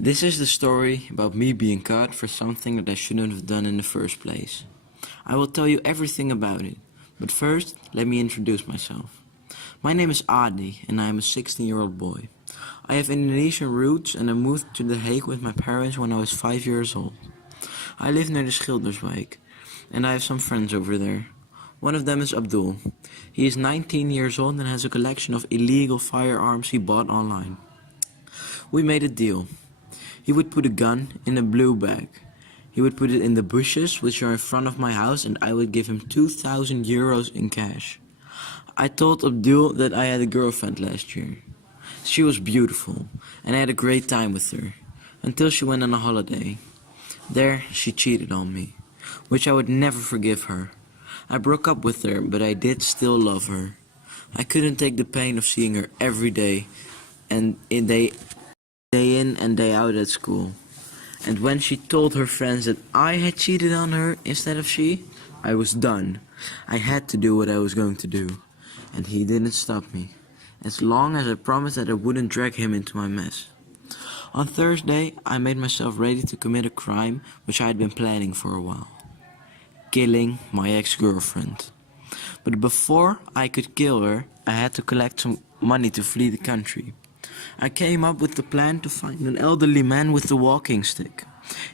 This is the story about me being caught for something that I shouldn't have done in the first place. I will tell you everything about it, but first, let me introduce myself. My name is Adi, and I am a 16-year-old boy. I have Indonesian roots, and I moved to The Hague with my parents when I was 5 years old. I live near the Schilderswijk, and I have some friends over there. One of them is Abdul. He is 19 years old and has a collection of illegal firearms he bought online. We made a deal. He would put a gun in a blue bag. He would put it in the bushes which are in front of my house, and I would give him 2,000 euros in cash. I told Abdul that I had a girlfriend last year. She was beautiful, and I had a great time with her, until she went on a holiday. There she cheated on me, which I would never forgive her. I broke up with her, but I did still love her. I couldn't take the pain of seeing her every day, and day in and day out at school. And when she told her friends that I had cheated on her instead of she, I was done. I had to do what I was going to do, and he didn't stop me, as long as I promised that I wouldn't drag him into my mess. On Thursday, I made myself ready to commit a crime which I had been planning for a while. Killing my ex-girlfriend. But before I could kill her, I had to collect some money to flee the country. I came up with the plan to find an elderly man with a walking stick.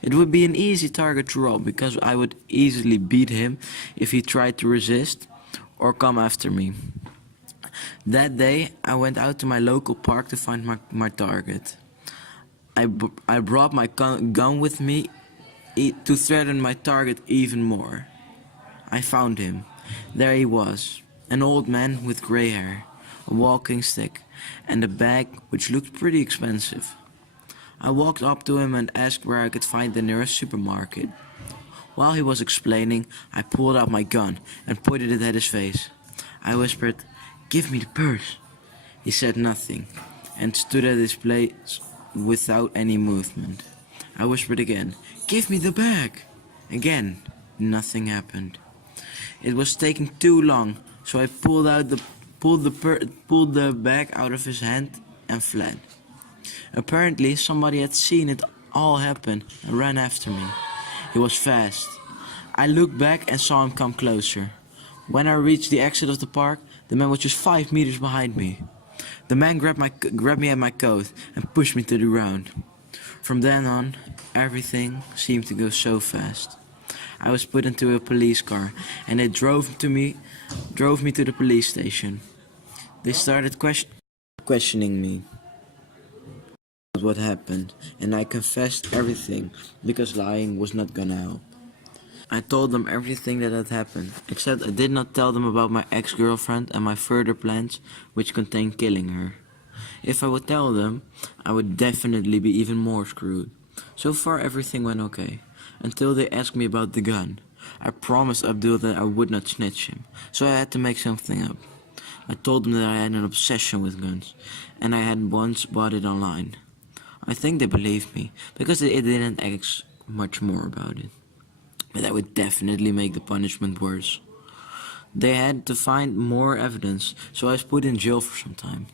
It would be an easy target to rob because I would easily beat him if he tried to resist or come after me. That day, I went out to my local park to find my target. I brought my gun with me to threaten my target even more. I found him. There he was, an old man with grey hair, a walking stick, and a bag which looked pretty expensive. I walked up to him and asked where I could find the nearest supermarket. While he was explaining, I pulled out my gun and pointed it at his face. I whispered, "Give me the purse." He said nothing and stood at his place without any movement. I whispered again, "Give me the bag." Again, nothing happened. It was taking too long, so I pulled the bag out of his hand and fled. Apparently, somebody had seen it all happen and ran after me. He was fast. I looked back and saw him come closer. When I reached the exit of the park, the man was just 5 meters behind me. The man grabbed me at my coat and pushed me to the ground. From then on, everything seemed to go so fast. I was put into a police car, and they drove me to the police station. They started questioning me about what happened, and I confessed everything because lying was not gonna help. I told them everything that had happened, except I did not tell them about my ex-girlfriend and my further plans, which contained killing her. If I would tell them, I would definitely be even more screwed. So far everything went okay, until they asked me about the gun. I promised Abdul that I would not snitch him, so I had to make something up. I told them that I had an obsession with guns, and I had once bought it online. I think they believed me, because they didn't ask much more about it. But that would definitely make the punishment worse. They had to find more evidence, so I was put in jail for some time.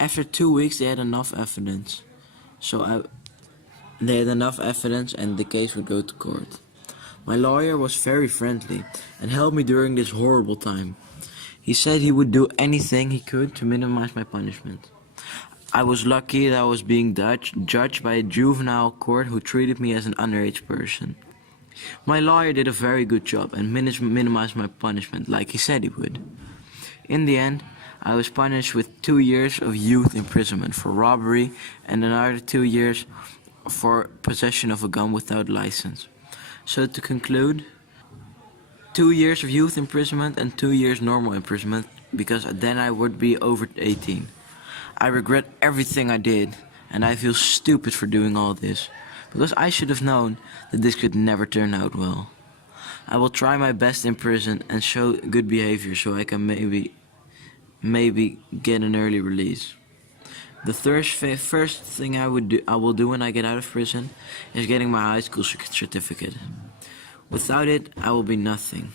After 2 weeks, they had enough evidence. They had enough evidence and the case would go to court. My lawyer was very friendly and helped me during this horrible time. He said he would do anything he could to minimize my punishment. I was lucky that I was being judged by a juvenile court who treated me as an underage person. My lawyer did a very good job and minimized my punishment like he said he would. In the end, I was punished with 2 years of youth imprisonment for robbery and another 2 years for possession of a gun without license. So to conclude, 2 years of youth imprisonment and 2 years normal imprisonment, because then I would be over 18. I regret everything I did, and I feel stupid for doing all this, because I should have known that this could never turn out well. I will try my best in prison and show good behavior so I can maybe get an early release. The first thing I will do when I get out of prison is getting my high school certificate. Without it, I will be nothing.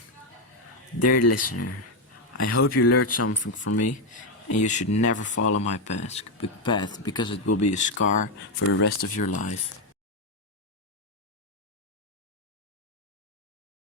Dear listener, I hope you learned something from me, and you should never follow my path because it will be a scar for the rest of your life.